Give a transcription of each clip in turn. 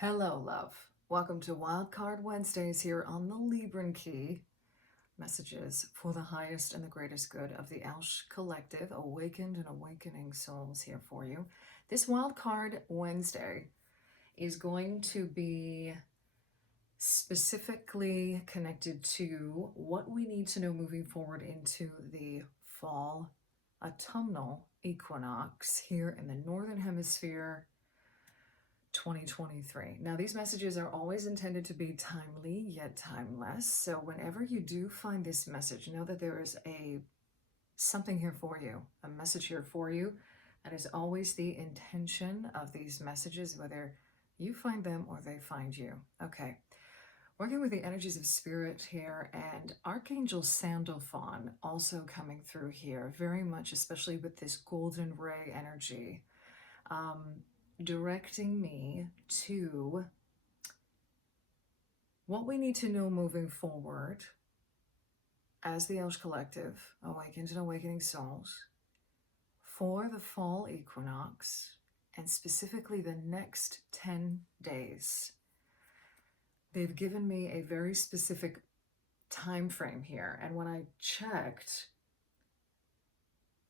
Hello, love. Welcome to Wildcard Wednesdays here on the Libran Key. Messages for the highest and the greatest good of the ELSH collective, awakened and awakening souls here for you. This Wildcard Wednesday is going to be specifically connected to what we need to know moving forward into the fall autumnal equinox here in the Northern Hemisphere 2023. Now, these messages are always intended to be timely yet timeless. So whenever you do find this message, know that there is something here for you, a message here for you. That is always the intention of these messages, whether you find them or they find you. Okay. Working with the energies of spirit here, and Archangel Sandalphon also coming through here, very much, especially with this golden ray energy. Directing me to what we need to know moving forward as the ELSH collective, awakened and awakening souls, for the fall equinox, and specifically the next 10 days. They've given me a very specific time frame here, and when I checked,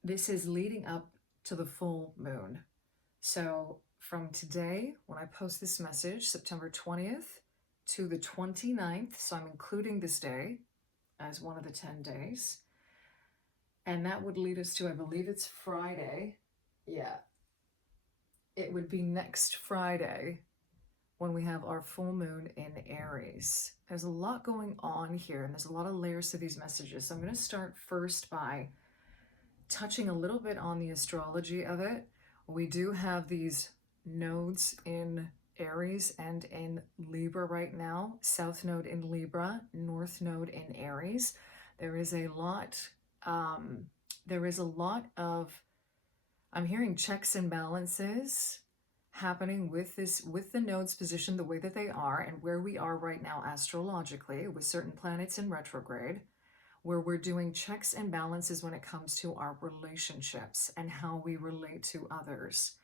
this is leading up to the full moon. So from today, when I post this message, September 20th to the 29th, so I'm including this day as one of the 10 days. And that would lead us to, I believe it's Friday. Yeah. It would be next Friday when we have our full moon in Aries. There's a lot going on here, and there's a lot of layers to these messages. So I'm going to start first by touching a little bit on the astrology of it. We do have these nodes in Aries and in Libra right now. South node in Libra, North node in Aries. There is a lot of, I'm hearing checks and balances happening with the nodes positioned the way that they are and where we are right now astrologically with certain planets in retrograde, where we're doing checks and balances when it comes to our relationships and how we relate to others.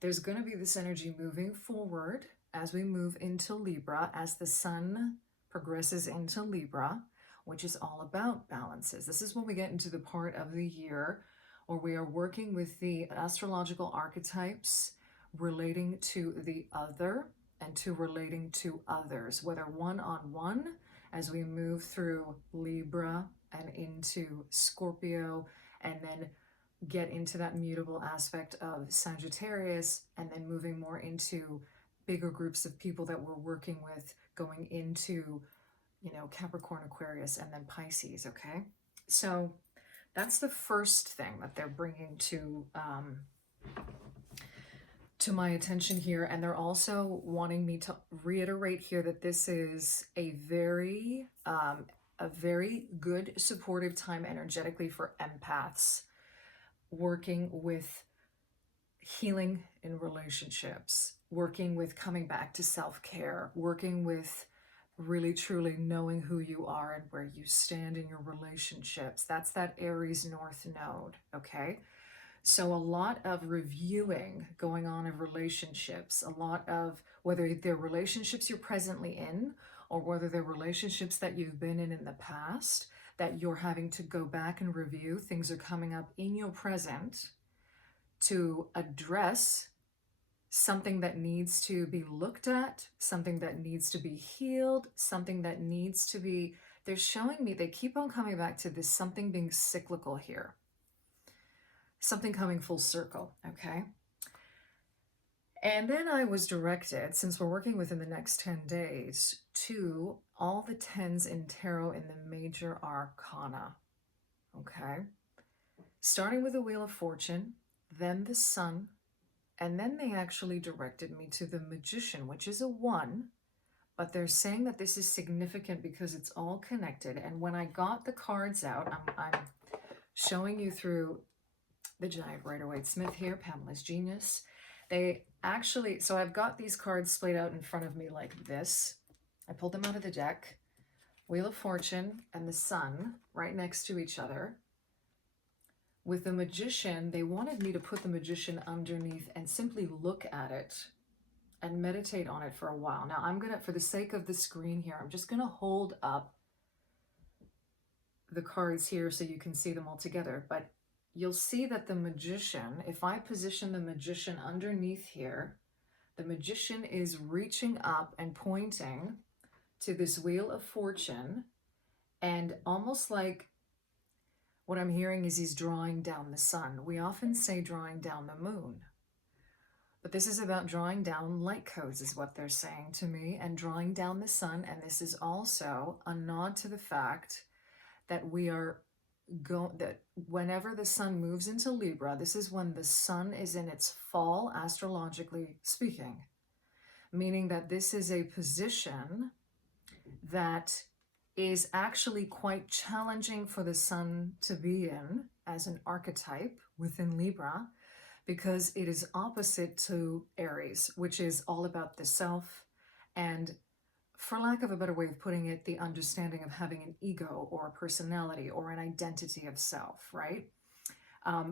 There's going to be this energy moving forward as we move into Libra, as the sun progresses into Libra, which is all about balances. This is when we get into the part of the year where we are working with the astrological archetypes relating to the other and to relating to others, whether one-on-one, as we move through Libra and into Scorpio, and then get into that mutable aspect of Sagittarius, and then moving more into bigger groups of people that we're working with, going into, Capricorn, Aquarius, and then Pisces, okay? So that's the first thing that they're bringing to my attention here. And they're also wanting me to reiterate here that this is a very good supportive time energetically for empaths, working with healing in relationships, working with coming back to self-care, working with really truly knowing who you are and where you stand in your relationships. That's that Aries North node, okay? So a lot of reviewing going on in relationships, a lot of whether they're relationships you're presently in or whether they're relationships that you've been in the past that you're having to go back and review. Things are coming up in your present to address something that needs to be looked at, something that needs to be healed, something that needs to be, they're showing me, they keep on coming back to this something being cyclical here. Something coming full circle, okay? And then I was directed, since we're working within the next 10 days, to all the 10s in tarot in the major arcana, okay? Starting with the Wheel of Fortune, then the Sun, and then they actually directed me to the Magician, which is a 1, but they're saying that this is significant because it's all connected. And when I got the cards out, I'm showing you through the Giant Rider-Waite-Smith here, Pamela's Genius. They actually, so I've got these cards splayed out in front of me like this. I pulled them out of the deck. Wheel of Fortune and the Sun right next to each other. With the Magician, they wanted me to put the Magician underneath and simply look at it and meditate on it for a while. Now I'm gonna, for the sake of the screen here, I'm just gonna hold up the cards here so you can see them all together. But you'll see that the Magician, if I position the Magician underneath here, the Magician is reaching up and pointing to this Wheel of Fortune, and almost like what I'm hearing is he's drawing down the sun. We often say drawing down the moon, but this is about drawing down light codes is what they're saying to me, and drawing down the sun. And this is also a nod to the fact that we are that whenever the sun moves into Libra, this is when the sun is in its fall, astrologically speaking, meaning that this is a position that is actually quite challenging for the sun to be in as an archetype within Libra, because it is opposite to Aries, which is all about the self and, for lack of a better way of putting it, the understanding of having an ego or a personality or an identity of self, right?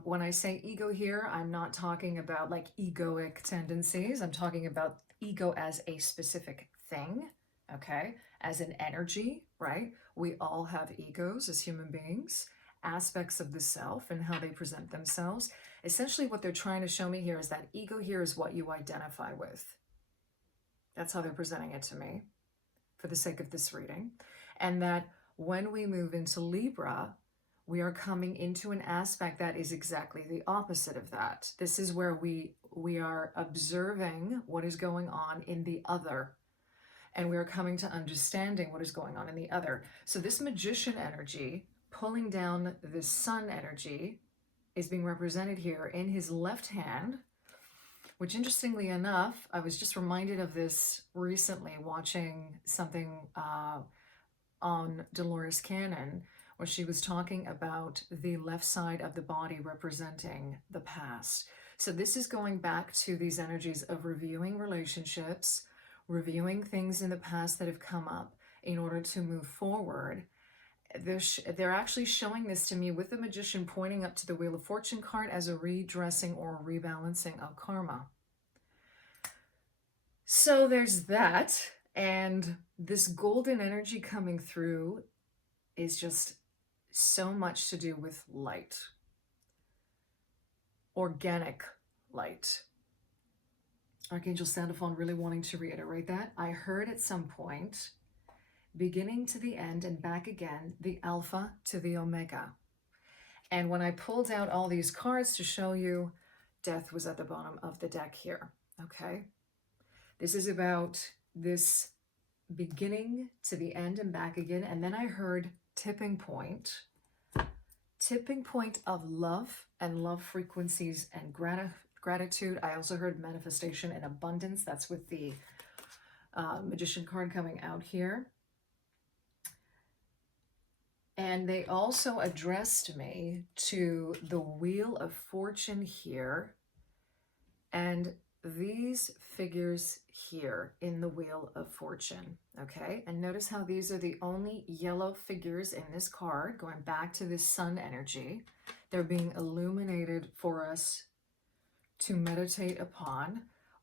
When I say ego here, I'm not talking about like egoic tendencies. I'm talking about ego as a specific thing, okay? As an energy, right? We all have egos as human beings, aspects of the self and how they present themselves. Essentially, what they're trying to show me here is that ego here is what you identify with. That's how they're presenting it to me, for the sake of this reading. And that when we move into Libra, we are coming into an aspect that is exactly the opposite of that. This is where we are observing what is going on in the other, and we are coming to understanding what is going on in the other. So this Magician energy pulling down this sun energy is being represented here in his left hand, which, interestingly enough, I was just reminded of this recently watching something on Dolores Cannon, where she was talking about the left side of the body representing the past. So this is going back to these energies of reviewing relationships, reviewing things in the past that have come up in order to move forward. They're actually showing this to me with the Magician pointing up to the Wheel of Fortune card as a redressing or rebalancing of karma. So there's that, and this golden energy coming through is just so much to do with light, organic light. Archangel Sandophon really wanting to reiterate that. I heard at some point, beginning to the end and back again, the Alpha to the Omega. And when I pulled out all these cards to show you, Death was at the bottom of the deck here, okay? This is about this beginning to the end and back again. And then I heard tipping point of love and love frequencies and gratitude. I also heard manifestation and abundance. That's with the Magician card coming out here. And they also addressed me to the Wheel of Fortune here and these figures here in the Wheel of Fortune, okay? And notice how these are the only yellow figures in this card, going back to this sun energy. They're being illuminated for us to meditate upon.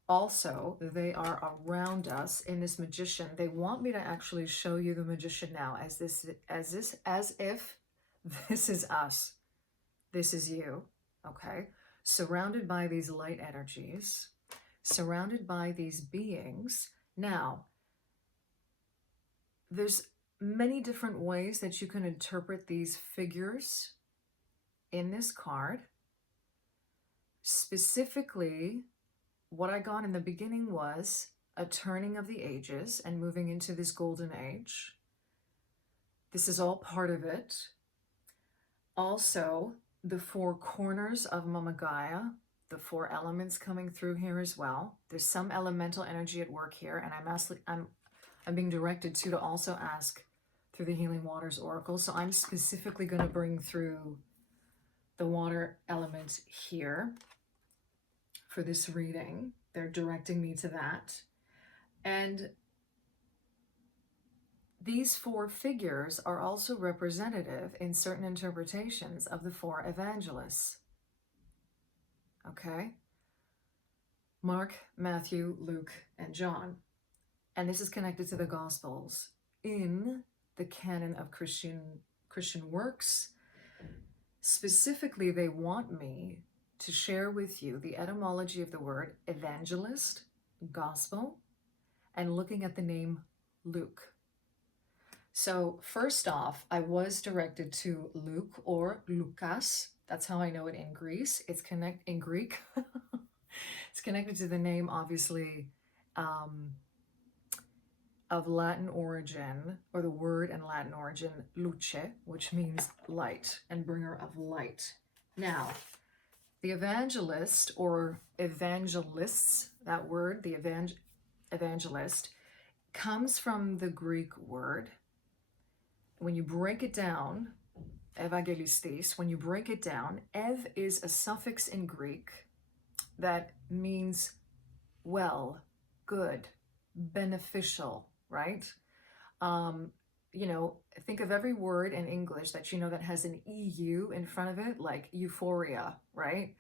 Also, they are around us in this Magician. They want me to actually show you the Magician now as if this is us. This is you, okay? Surrounded by these light energies, surrounded by these beings. Now, there's many different ways that you can interpret these figures in this card. Specifically, what I got in the beginning was a turning of the ages and moving into this golden age. This is all part of it. Also, the four corners of Mama Gaia, the four elements coming through here as well. There's some elemental energy at work here, and I'm being directed to also ask through the Healing Waters Oracle. So I'm specifically going to bring through the water element here for this reading. They're directing me to that. And these four figures are also representative in certain interpretations of the four evangelists. Okay? Mark, Matthew, Luke, and John. And this is connected to the Gospels in the canon of Christian works. Specifically, they want me to share with you the etymology of the word evangelist, gospel, and looking at the name Luke. So first off, I was directed to Luke or Lukas. That's how I know it in Greece. It's in Greek. It's connected to the name, obviously, of Latin origin, or the word in Latin origin, luce, which means light and bringer of light. Now, the evangelist or evangelists, that word, the evangelist, comes from the Greek word. When you break it down, evangelistes, when you break it down, ev is a suffix in Greek that means well, good, beneficial, right? You know, think of every word in English that you know that has an EU in front of it, like euphoria, right?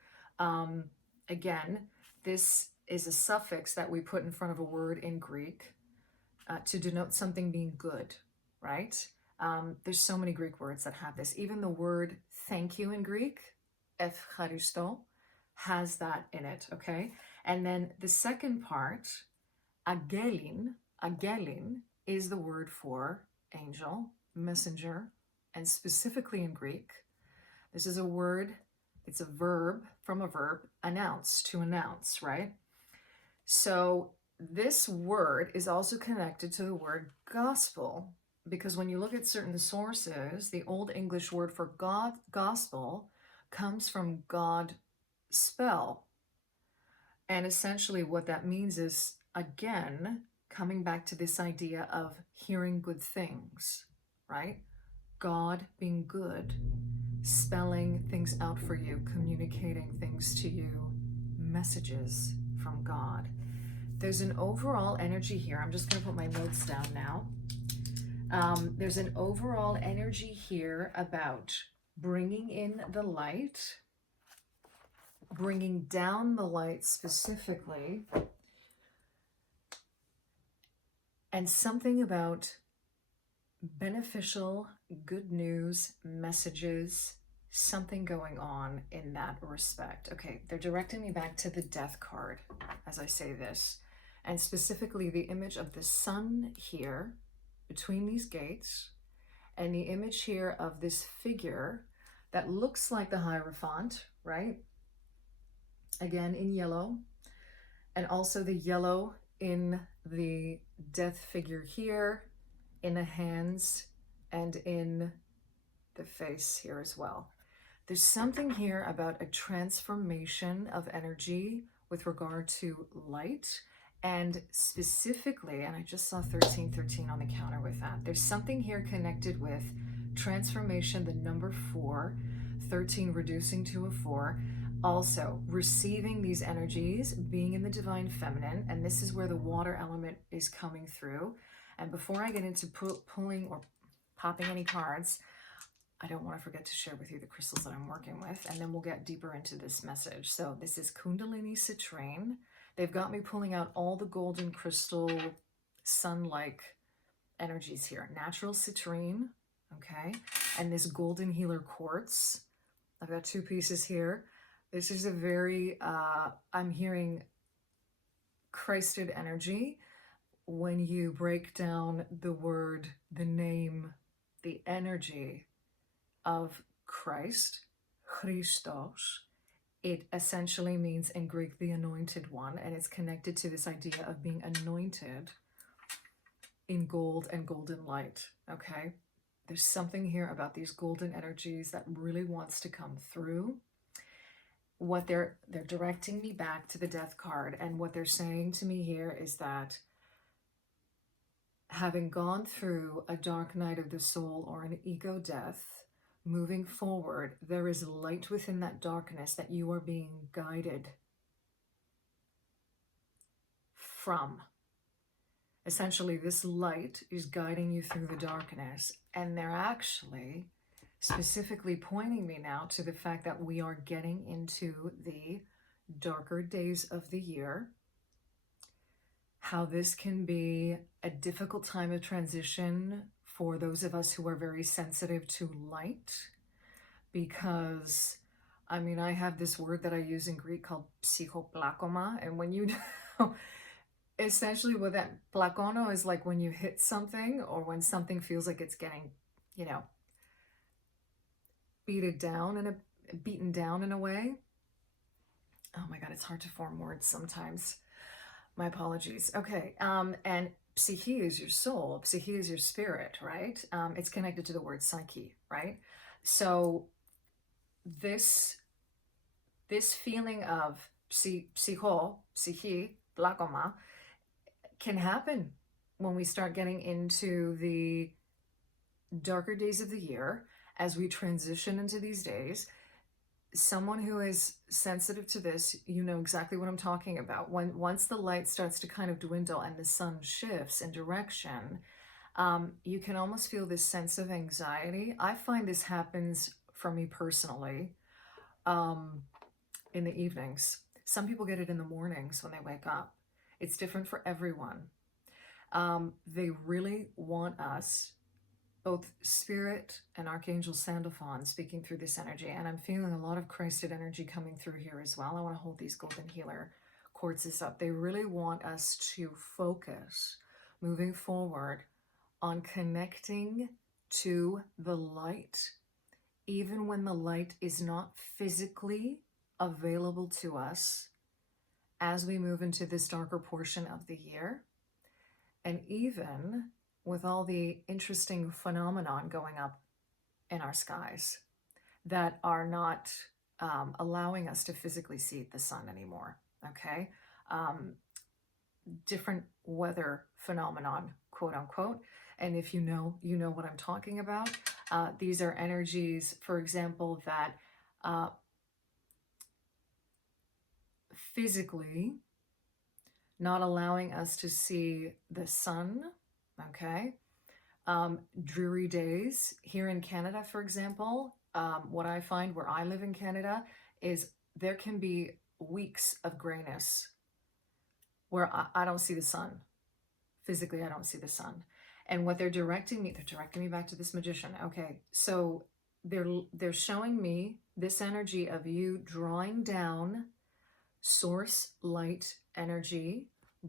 Again, this is a suffix that we put in front of a word in Greek to denote something being good, right? There's so many Greek words that have this. Even the word thank you in Greek, ευχαριστώ, has that in it, okay? And then the second part, agelin is the word for angel, messenger, and specifically in Greek, this is a word, it's a verb from a verb, announce, to announce, right? So this word is also connected to the word gospel, because when you look at certain sources, the Old English word for God, gospel, comes from God spell. And essentially what that means is, again, coming back to this idea of hearing good things, right? God being good, spelling things out for you, communicating things to you, messages from God. There's an overall energy here. I'm just going to put my notes down now. There's an overall energy here about bringing in the light, bringing down the light specifically, and something about beneficial, good news, messages, something going on in that respect. Okay, they're directing me back to the death card as I say this, and specifically the image of the sun here between these gates, and the image here of this figure that looks like the Hierophant, right? Again, in yellow, and also the yellow in the death figure here, in the hands, and in the face here as well. There's something here about a transformation of energy with regard to light, and specifically, and I just saw 1313 on the counter with that, there's something here connected with transformation, the number 4, 13 reducing to a 4, also receiving these energies, being in the divine feminine, and this is where the water element is coming through. And before I get into pulling or popping any cards, I don't want to forget to share with you the crystals that I'm working with, and then we'll get deeper into this message. So this is Kundalini Citrine. They've got me pulling out all the golden crystal sun-like energies here. Natural citrine, okay? And this golden healer quartz. I've got 2 pieces here. This is a very, I'm hearing Christed energy. When you break down the word, the name, the energy of Christ, Christos, it essentially means in Greek the anointed one, and it's connected to this idea of being anointed in gold and golden light, okay? There's something here about these golden energies that really wants to come through. What they're directing me back to the death card, and what they're saying to me here is that having gone through a dark night of the soul or an ego death, moving forward, there is light within that darkness that you are being guided from. Essentially, this light is guiding you through the darkness, and they're actually specifically pointing me now to the fact that we are getting into the darker days of the year, how this can be a difficult time of transition for those of us who are very sensitive to light, because I mean, I have this word that I use in Greek called psychoplakoma, and when you essentially what that plakono is like, when you hit something or when something feels like it's getting, you know, beaten down in a way. Oh my God, it's hard to form words sometimes. My apologies. Okay, and psyche is your soul. Psyche is your spirit, right? It's connected to the word psyche, right? So this feeling of psyche, plakoma, can happen when we start getting into the darker days of the year as we transition into these days. Someone who is sensitive to this, you know exactly what I'm talking about. Once the light starts to kind of dwindle and the sun shifts in direction, you can almost feel this sense of anxiety. I find this happens for me personally in the evenings. Some people get it in the mornings when they wake up. It's different for everyone. They really want us, both Spirit and Archangel Sandalphon, speaking through this energy. And I'm feeling a lot of Christed energy coming through here as well. I want to hold these golden healer quartzes up. They really want us to focus moving forward on connecting to the light, even when the light is not physically available to us as we move into this darker portion of the year. And even with all the interesting phenomenon going up in our skies that are not allowing us to physically see the sun anymore, okay? Different weather phenomenon, quote unquote. And if you know what I'm talking about. These are energies, for example, that physically not allowing us to see the sun, okay? Dreary days here in Canada, for example. What I find where I live in Canada is there can be weeks of grayness where I don't see the sun. Physically, I don't see the sun. And what they're directing me back to this magician. Okay, so they're showing me this energy of you drawing down source light energy,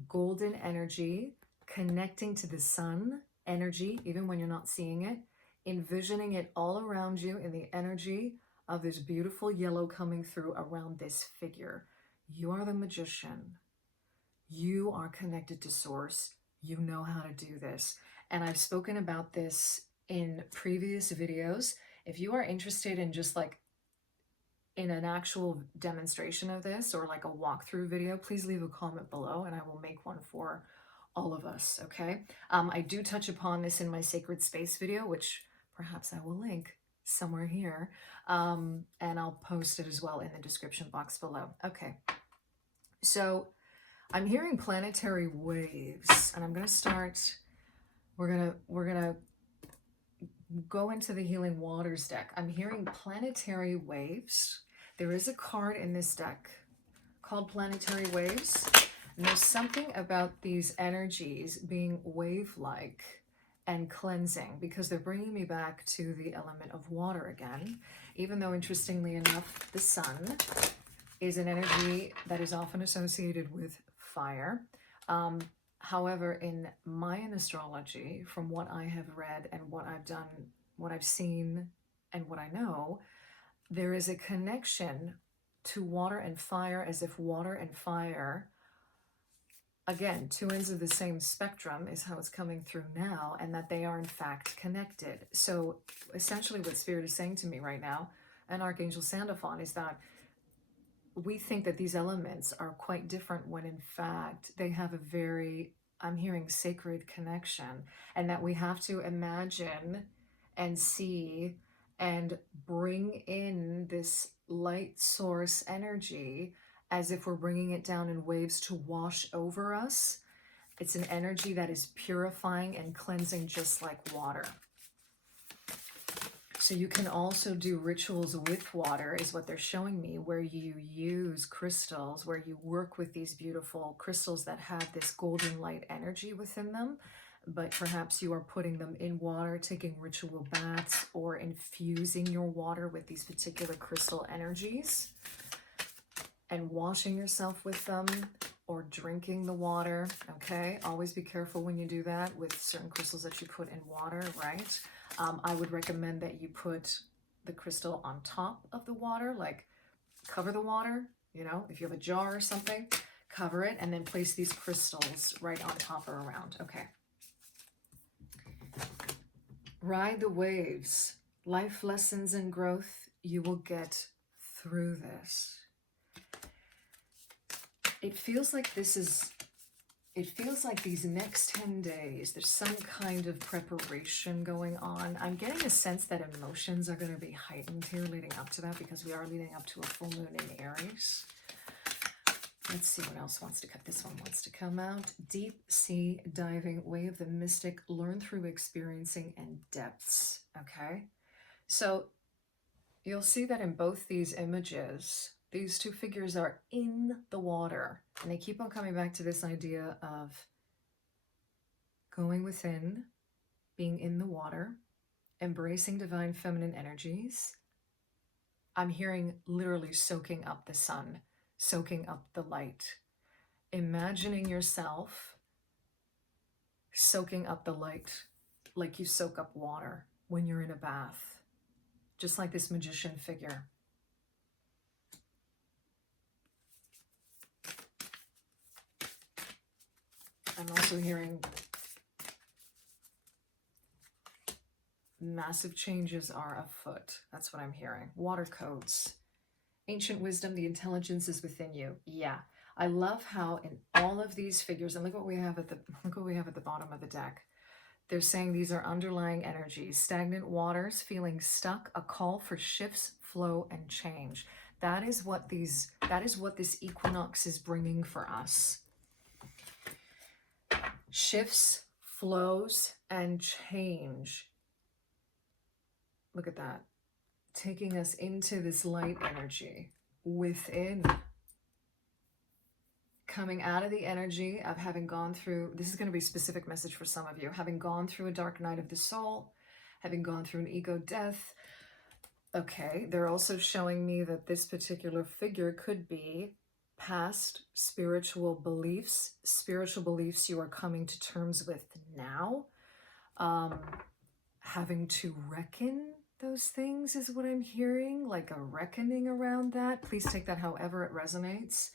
golden energy, connecting to the sun energy, even when you're not seeing it, envisioning it all around you in the energy of this beautiful yellow coming through around this figure. You are the magician. You are connected to source. You know how to do this. And I've spoken about this in previous videos. If you are interested in just like in an actual demonstration of this or like a walkthrough video, please leave a comment below and I will make one for all of us, okay? I do touch upon this in my Sacred Space video, which perhaps I will link somewhere here, and I'll post it as well in the description box below. Okay, so I'm hearing planetary waves, and I'm gonna start, we're gonna go into the Healing Waters deck. I'm hearing planetary waves. There is a card in this deck called Planetary Waves. And there's something about these energies being wave-like and cleansing because they're bringing me back to the element of water again. Even though, interestingly enough, the sun is an energy that is often associated with fire. However, in Mayan astrology, from what I have read and what I've done, what I've seen, and what I know, there is a connection to water and fire, as if water and fire, again, two ends of the same spectrum is how it's coming through now, and that they are in fact connected. So essentially what Spirit is saying to me right now, and Archangel Sandalphon, is that we think that these elements are quite different when in fact they have a very, I'm hearing, sacred connection, and that we have to imagine and see and bring in this light source energy as if we're bringing it down in waves to wash over us. It's an energy that is purifying and cleansing just like water. So you can also do rituals with water, is what they're showing me, where you use crystals, where you work with these beautiful crystals that have this golden light energy within them, but perhaps you are putting them in water, taking ritual baths, or infusing your water with these particular crystal energies and washing yourself with them, or drinking the water, okay? Always be careful when you do that with certain crystals that you put in water, right? I would recommend that you put the crystal on top of the water, like cover the water, you know, if you have a jar or something, cover it, and then place these crystals right on top or around, okay? Ride the waves, life lessons and growth. You will get through this. It feels like these next 10 days, there's some kind of preparation going on. I'm getting a sense that emotions are going to be heightened here leading up to that, because we are leading up to a full moon in Aries. Let's see what else wants to cut. This one wants to come out. Deep sea diving, way of the mystic, learn through experiencing and depths. Okay. So you'll see that in both these images, these two figures are in the water, and they keep on coming back to this idea of going within, being in the water, embracing divine feminine energies. I'm hearing literally soaking up the sun, soaking up the light, imagining yourself soaking up the light like you soak up water when you're in a bath, just like this magician figure. I'm also hearing massive changes are afoot. That's what I'm hearing. Water codes. Ancient wisdom, the intelligence is within you. Yeah. I love how in all of these figures, and look what we have at the bottom of the deck. They're saying these are underlying energies. Stagnant waters, feeling stuck, a call for shifts, flow, and change. That is what this equinox is bringing for us. Shifts, flows, and change. Look at that. Taking us into this light energy within. Coming out of the energy of having gone through, this is going to be a specific message for some of you, having gone through a dark night of the soul, having gone through an ego death. Okay, they're also showing me that this particular figure could be past spiritual beliefs you are coming to terms with now. Having to reckon those things is what I'm hearing, like a reckoning around that. Please take that however it resonates.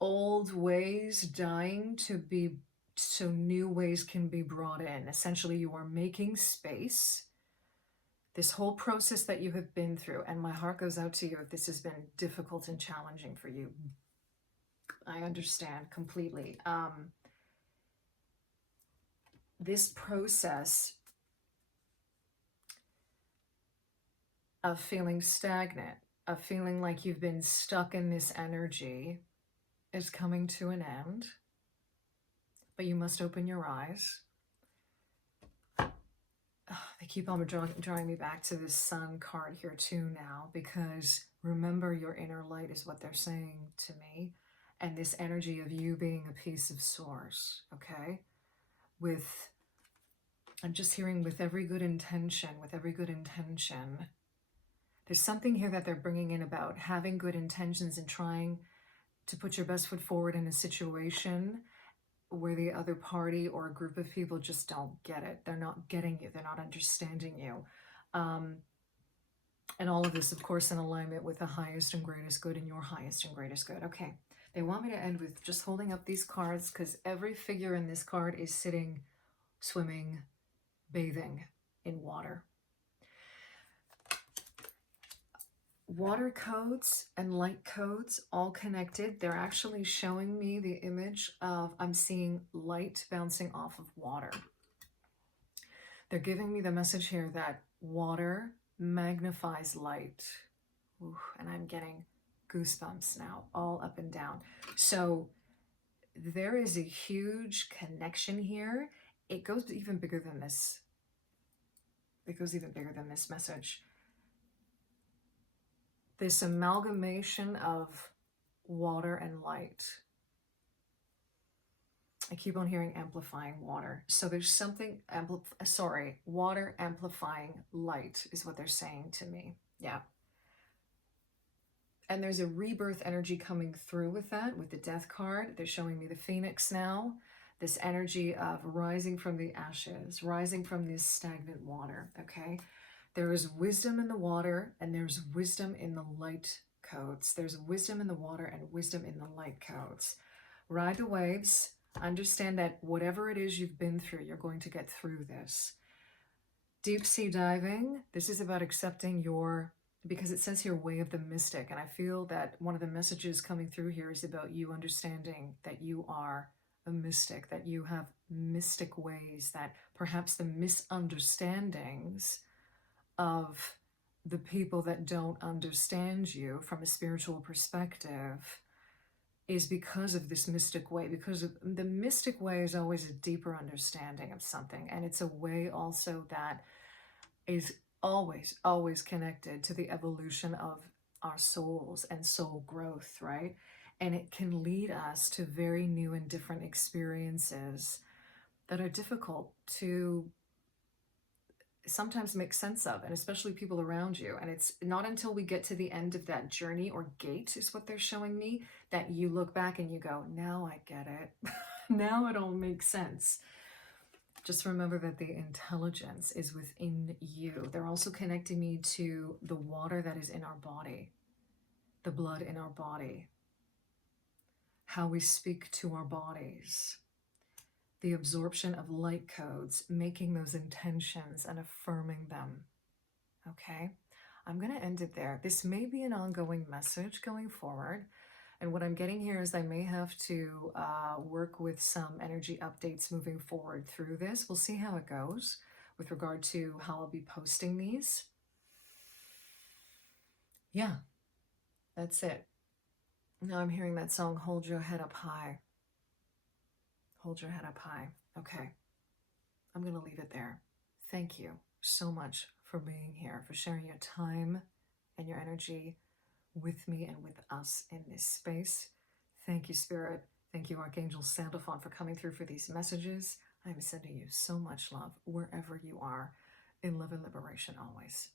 Old ways dying so new ways can be brought in. Essentially, you are making space. This whole process that you have been through, and my heart goes out to you if this has been difficult and challenging for you. I understand completely. This process of feeling stagnant, of feeling like you've been stuck in this energy, is coming to an end, but you must open your eyes. They keep on drawing me back to this sun card here too now, because remember, your inner light is what they're saying to me, and this energy of you being a piece of source, okay? I'm just hearing with every good intention, there's something here that they're bringing in about having good intentions and trying to put your best foot forward in a situation where the other party or a group of people just don't get it. They're not getting you. They're not understanding you. And all of this, of course, in alignment with the highest and greatest good and your highest and greatest good. Okay, they want me to end with just holding up these cards, because every figure in this card is sitting, swimming, bathing in water. Water codes and light codes all connected. They're actually showing me the image of, I'm seeing light bouncing off of water. They're giving me the message here that water magnifies light. Ooh, and I'm getting goosebumps now, all up and down. So there is a huge connection here. It goes even bigger than this It goes even bigger than this message. This amalgamation of water and light. I keep on hearing amplifying water. So there's something, water amplifying light is what they're saying to me. Yeah. And there's a rebirth energy coming through with that, with the death card. They're showing me the phoenix now. This energy of rising from the ashes, rising from this stagnant water, okay? There is wisdom in the water, and there's wisdom in the light codes. There's wisdom in the water and wisdom in the light codes. Ride the waves. Understand that whatever it is you've been through, you're going to get through this. Deep sea diving. This is about accepting your, because it says here, way of the mystic. And I feel that one of the messages coming through here is about you understanding that you are a mystic, that you have mystic ways, that perhaps the misunderstandings of the people that don't understand you from a spiritual perspective is because of this mystic way, because of, the mystic way is always a deeper understanding of something. And it's a way also that is always connected to the evolution of our souls and soul growth, right? And it can lead us to very new and different experiences that are difficult to sometimes make sense of, and especially people around you. And it's not until we get to the end of that journey or gate, is what they're showing me, that you look back and you go, now I get it. Now it all makes sense. Just remember that the intelligence is within you. They're also connecting me to the water that is in our body, the blood in our body, how we speak to our bodies, the absorption of light codes, making those intentions and affirming them. Okay, I'm going to end it there. This may be an ongoing message going forward. And what I'm getting here is I may have to work with some energy updates moving forward through this. We'll see how it goes with regard to how I'll be posting these. Yeah, that's it. Now I'm hearing that song, Hold Your Head Up High. Hold your head up high. Okay, I'm going to leave it there. Thank you so much for being here, for sharing your time and your energy with me and with us in this space. Thank you, Spirit. Thank you, Archangel Sandalphon, for coming through for these messages. I'm sending you so much love wherever you are, in love and liberation always.